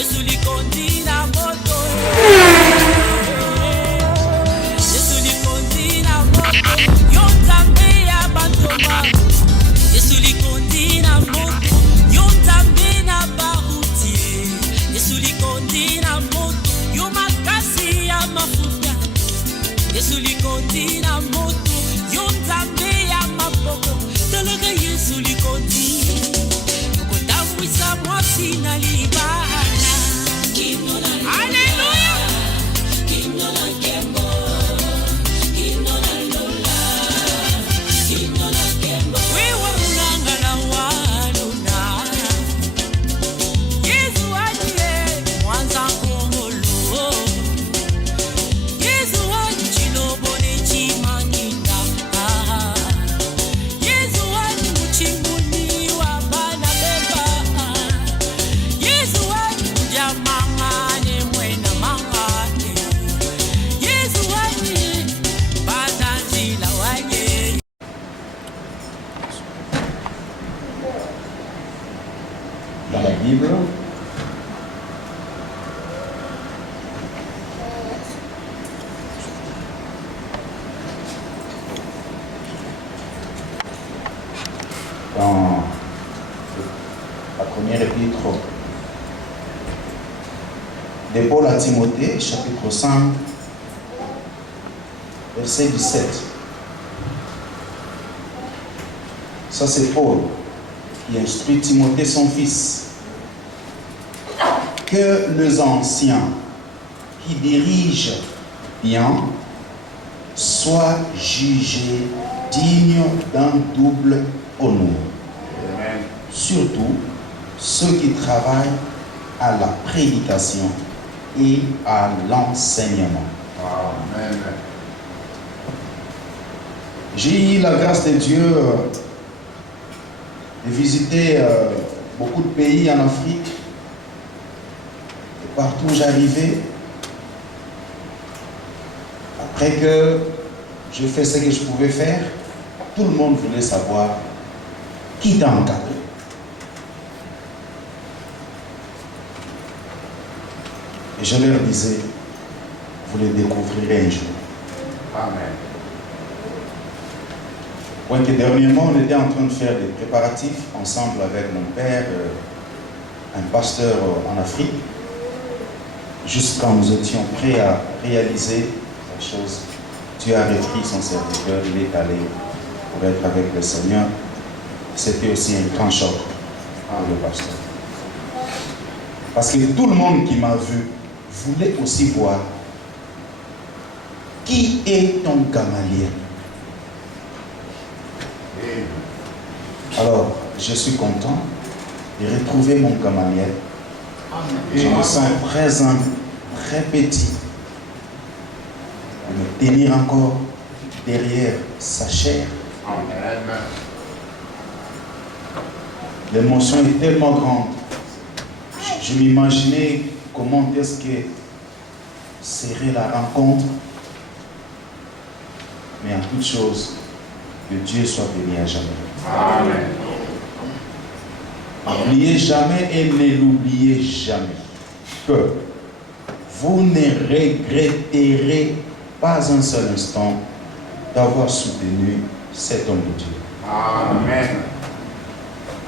Yesu likondi na moto. Yesu likondi na moto. Yonzambe ya batoma. Yesu likondi na moto. Yonzambe na baruti. Yesu likondi na moto. Yomakasi ya mafuta. Yesu likondi na moto. Yonzambe ya mapoko. Talaga Yesu likondi. Yokotambwisa mwasi na libana. Alléluia. Wewe mulangala waluna. Yesu ajiye mwanza kongolo. Yesu achilobone chimanginda. Yesu achimuchinguni wa bana beba. Yesu ajamangane mwena mangane. Yesu aji bazanzila waye. Dans la Bible, dans la première épître de Paul à Timothée, chapitre 5, verset 17. Ça c'est Paul qui instruit Timothée son fils. Que les anciens qui dirigent bien soient jugés dignes d'un double honneur. Amen. Surtout ceux qui travaillent à la prédication et à l'enseignement. Amen. J'ai eu la grâce de Dieu de visiter beaucoup de pays en Afrique. Et partout où j'arrivais, après que je fais ce que je pouvais faire, tout le monde voulait savoir qui t'a encadré. Et je leur disais, vous le découvrirez un jour. Amen. Ouais, que dernièrement, on était en train de faire des préparatifs ensemble avec mon père, un pasteur en Afrique. Juste quand nous étions prêts à réaliser la chose, Dieu a repris son serviteur, il est allé pour être avec le Seigneur. C'était aussi un grand choc pour le pasteur. Parce que tout le monde qui m'a vu voulait aussi voir qui est ton Gamaliel. Alors, je suis content de retrouver mon Gamaliel. Je me sens très humble, très petit, de me tenir encore derrière sa chair. L'émotion est tellement grande. Je m'imaginais comment est-ce que serait la rencontre. Mais en toute chose, que Dieu soit béni à jamais. Amen. N'oubliez jamais et ne l'oubliez jamais que vous ne regretterez pas un seul instant d'avoir soutenu cet homme de Dieu. Amen.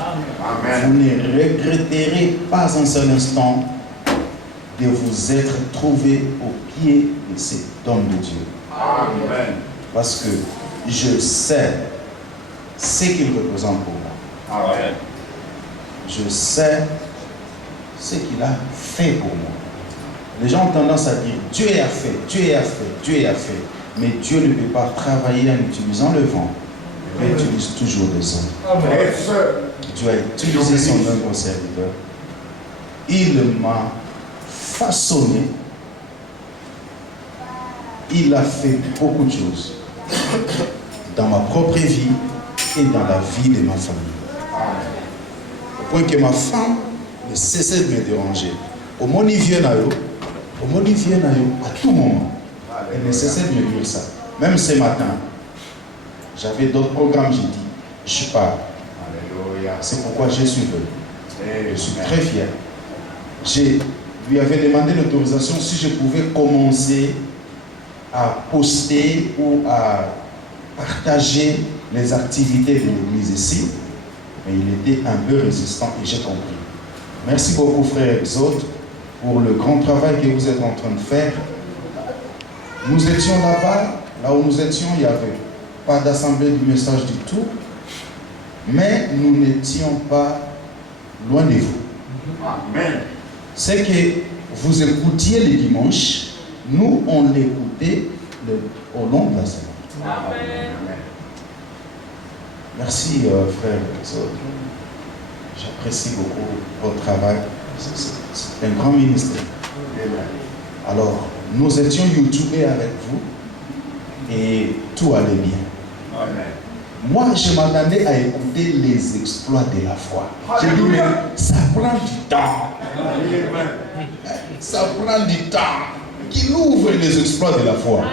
Amen. Vous ne regretterez pas un seul instant de vous être trouvé au pied de cet homme de Dieu. Amen. Parce que je sais ce qu'il représente pour moi. Amen. Je sais ce qu'il a fait pour moi. Les gens ont tendance à dire Dieu a fait, Dieu a fait, Dieu a fait. Mais Dieu ne peut pas travailler en utilisant le vent. Il utilise toujours des hommes. Amen. Dieu a utilisé son œuvre serviteur. Il m'a façonné. Il a fait beaucoup de choses dans ma propre vie et dans la vie de ma famille. Au point que ma femme ne cessait de me déranger. Au moment où il vient à tout moment, elle ne cessait de me dire ça. Même ce matin, j'avais d'autres programmes, j'ai dit, je pars. C'est pourquoi je suis venu. Je suis très fier. J'ai lui avais demandé l'autorisation si je pouvais commencer à poster ou à partager les activités de l'église ici. Mais il était un peu résistant et j'ai compris. Merci beaucoup, frère Exode, pour le grand travail que vous êtes en train de faire. Nous étions là-bas, là où nous étions, il n'y avait pas d'assemblée du message du tout, mais nous n'étions pas loin de vous. Amen. C'est que vous écoutiez les dimanches, nous on l'écoutait au long de la semaine. Amen. Merci frère Exode. J'apprécie beaucoup votre travail. C'est un grand ministère. Alors, nous étions youtubés avec vous et tout allait bien. Amen. Moi, je m'attendais à écouter les exploits de la foi. J'ai dit, mais ça prend du temps. Ça prend du temps. Qu'il ouvre les exploits de la foi.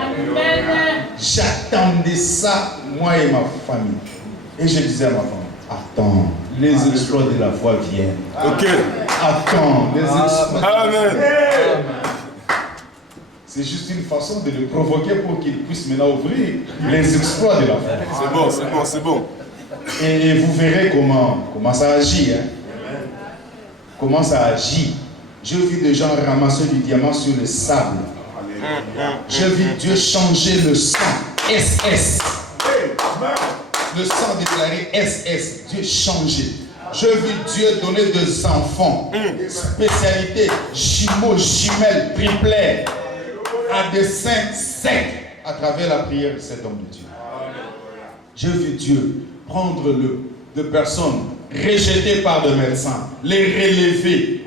J'attendais ça, moi et ma famille. Et je disais à ma femme, attends, les exploits de la foi viennent. Ok. Attends, les exploits. Amen. C'est juste une façon de le provoquer pour qu'il puisse maintenant ouvrir les exploits de la foi. C'est bon, c'est bon, c'est bon. Et vous verrez comment ça agit. Hein? Comment ça agit. J'ai vu des gens ramasser du diamant sur le sable. J'ai vu Dieu changer le sang. SS. Le sang déclaré SS. Dieu changer. J'ai vu Dieu donner des enfants. Spécialité, jumeaux, jumelles, triplets. À des saints secs à travers la prière de cet homme de Dieu. J'ai vu Dieu prendre de personnes rejetées par des médecins, les relever.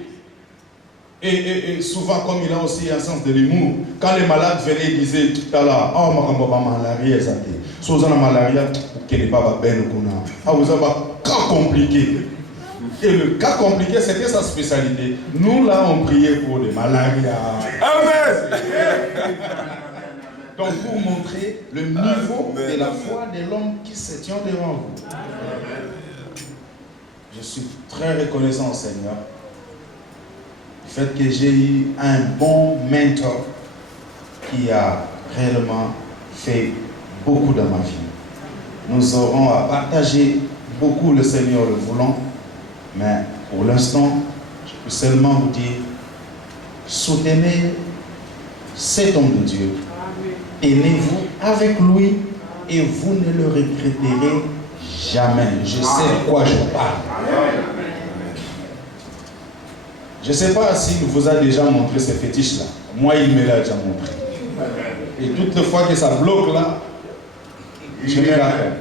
Et souvent, comme il a aussi un sens de l'humour, quand les malades venaient, ils disaient, Tala, oh, ma malaria, Sozana malaria, qui n'est pas ben ou ah, vous avez un cas compliqué. Et le cas compliqué, c'était sa spécialité. Nous, là, on priait pour des malarias. Amen. Donc, pour montrer le niveau de la foi de l'homme qui se tient devant vous. Je suis très reconnaissant au Seigneur. Du fait que j'ai eu un bon mentor qui a réellement fait beaucoup dans ma vie. Nous aurons à partager beaucoup, le Seigneur le voulant. Mais pour l'instant, je peux seulement vous dire, soutenez cet homme de Dieu. Tenez-vous avec lui et vous ne le regretterez jamais. Je sais de quoi je parle. Je ne sais pas s'il vous a déjà montré ces fétiches-là. Moi, il me l'a déjà montré. Et toutes les fois que ça bloque là, je me rappelle.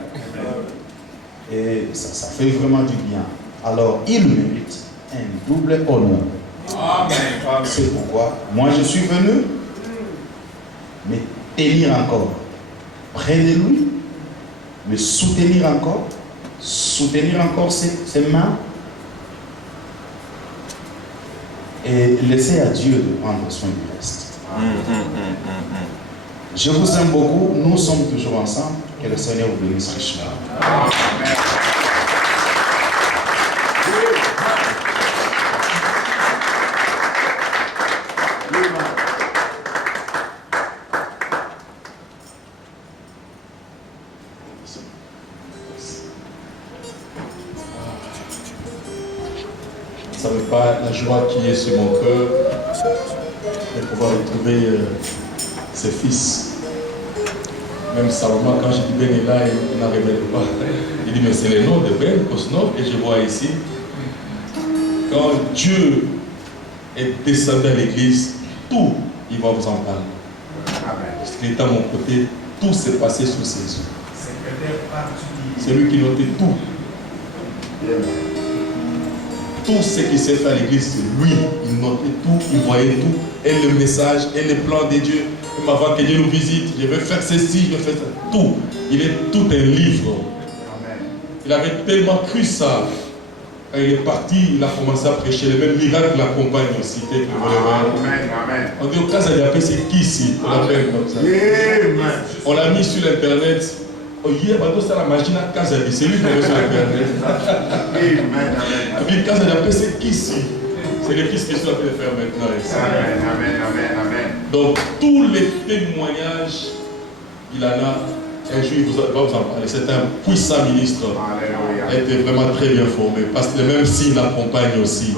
Et ça fait vraiment du bien. Alors, il mérite un double honneur. Amen. C'est pourquoi moi je suis venu me tenir encore près de lui, me soutenir encore ses mains et laisser à Dieu de prendre soin du reste. Je vous aime beaucoup, nous sommes toujours ensemble, que le Seigneur vous bénisse richement. Amen. Vous ne savez pas la joie qui est sur mon cœur de pouvoir retrouver ses fils. Même Salomon, quand je dis Ben est là, il n'arrivait pas. Il dit, mais c'est le nom de Ben Kosnov que je vois ici. Quand Dieu est descendu à l'église, tout, il va vous en parler. Parce qu'il est à mon côté, tout s'est passé sous ses yeux. C'est lui qui notait tout. Tout ce qui s'est fait à l'église, c'est lui. Il notait tout, il voyait tout. Et le message, et le plan de Dieu. Même avant que Dieu nous visite, je vais faire ceci, je vais faire ça. Tout. Il est tout un livre. Il avait tellement cru ça. Quand il est parti, il a commencé à prêcher. Le même miracle l'accompagne aussi. Amen. On dit au cas d'appeler, c'est qui ici? On l'appelle comme ça. On l'a mis sur l'internet. Hier, c'est la machine à Casa, c'est lui qui est sur l'internet. Amen. Casa d'appeler, c'est qui ici? C'est l'exercice que je suis en train de faire maintenant ici. Amen, amen, amen, amen. Donc, tous les témoignages, il en a. Un jour, il va vous en parler. C'est un puissant ministre. Alléluia. Il a été vraiment très bien formé. Parce que les mêmes signes l'accompagnent aussi.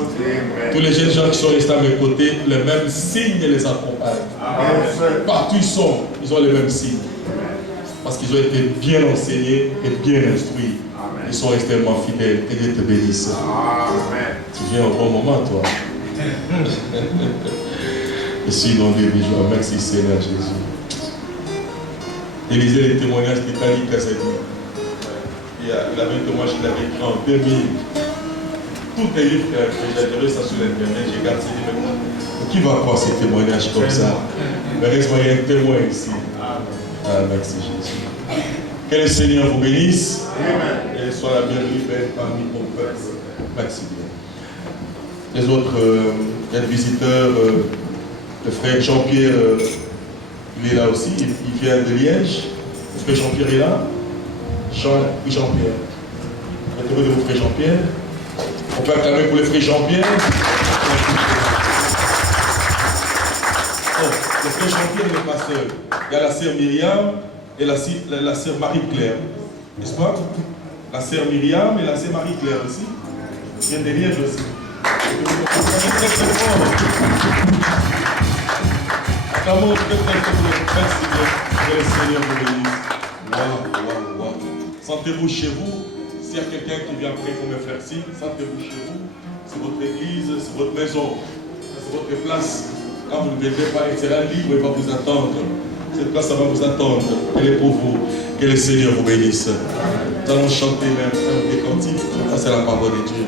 Tous les jeunes gens qui sont restés à mes côtés, les mêmes signes les accompagnent. Amen. Partout ils sont, ils ont les mêmes signes. Parce qu'ils ont été bien enseignés et bien instruits. Amen. Ils sont extrêmement fidèles. Que Dieu te bénisse. Amen. Tu viens au bon moment, toi. Je suis inondé de joie. Merci Seigneur Jésus. Et lisez les témoignages d'Italie Kazadi. Il avait un témoignage qu'il avait écrit en 2000. Tout est livre que j'ai adoré ça sur l'internet. J'ai gardé ces livres. Qui va croire ces témoignages comme ça? Mais heureusement, il y a un témoin ici. Ah, merci Jésus. Que le Seigneur vous bénisse. Et soit la bienvenue parmi mon peuple. Merci bien. Les autres visiteurs, le frère Jean-Pierre, il est là aussi, il vient de Liège. Le frère Jean-Pierre est là. Jean-Pierre. Retrouvez de vous, frère Jean-Pierre. On peut acclamer pour le frère Jean-Pierre. Oh, le frère Jean-Pierre n'est pas seul. Il y a la sœur Myriam et la sœur Marie-Claire. N'est-ce pas? La sœur Myriam et la sœur Marie-Claire aussi. Ils viennent de Liège aussi. Acclamons très fort. Merci bien. Que le Seigneur vous bénisse. Waouh. Sentez-vous chez vous. S'il y a quelqu'un qui vient prier pour me faire signe, sentez-vous chez vous. C'est votre église, c'est votre maison, c'est votre place. Quand vous ne devez pas être là libre, il va vous attendre. Cette place, ça va vous attendre. Elle est pour vous. Que le Seigneur vous bénisse. Nous allons chanter même un des cantiques. Ça, c'est la parole de Dieu.